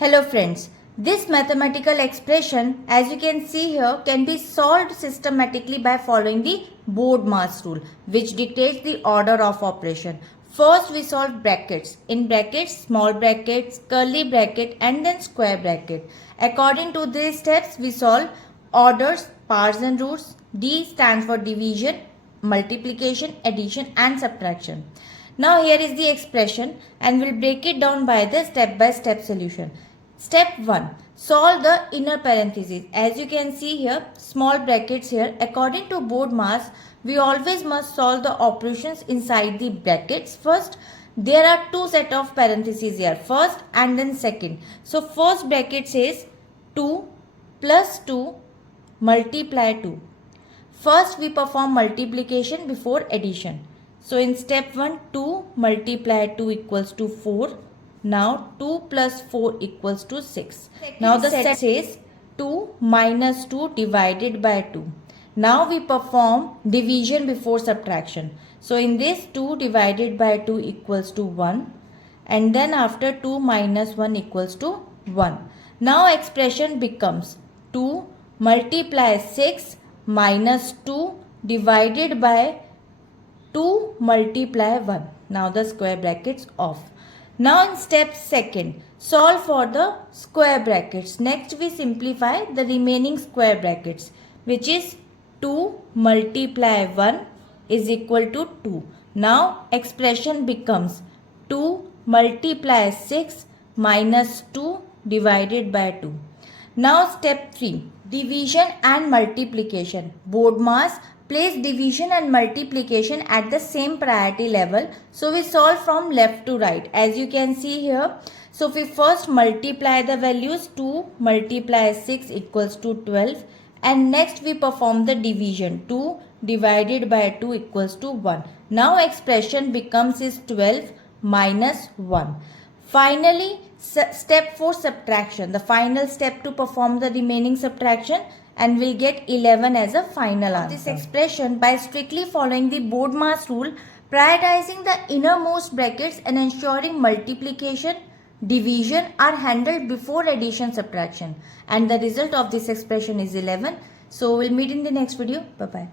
Hello friends, this mathematical expression as you can see here can be solved systematically by following the Bode-Maas rule which dictates the order of operation. First we solve brackets. In brackets, small brackets, curly bracket and then square bracket. According to these steps we solve orders, powers and roots. D stands for division, multiplication, addition and subtraction. Now here is the expression and we'll break it down by the step-by-step solution. Step 1. Solve the inner parentheses. As you can see here, small brackets here. According to Bode-Maas, we always must solve the operations inside the brackets. First, there are two set of parentheses here. First and then second. So, first bracket says 2 plus 2 multiply 2. First, we perform multiplication before addition. So, in step 1, 2 multiply 2 equals to 4. Now 2 plus 4 equals to 6. Now the set says 2 minus 2 divided by 2. Now we perform division before subtraction. So in this 2 divided by 2 equals to 1. And then after 2 minus 1 equals to 1. Now expression becomes 2 multiply 6 minus 2 divided by 2 multiply 1. Now the square brackets off. Now in step 2, solve for the square brackets. Next we simplify the remaining square brackets which is 2 multiply 1 is equal to 2. Now expression becomes 2 multiply 6 minus 2 divided by 2. Now step 3, division and multiplication. Bode-Maas place division and multiplication at the same priority level. So we solve from left to right. As you can see here. So we first multiply the values. 2 multiply 6 equals to 12. And next we perform the division. 2 divided by 2 equals to 1. Now expression becomes is 12 minus 1. Finally, step 4 subtraction. The final step to perform the remaining subtraction. And we'll get 11 as a final answer. This expression by strictly following the Bode-Maas rule, prioritizing the innermost brackets and ensuring multiplication, division are handled before addition subtraction. And the result of this expression is 11. So we'll meet in the next video. Bye-bye.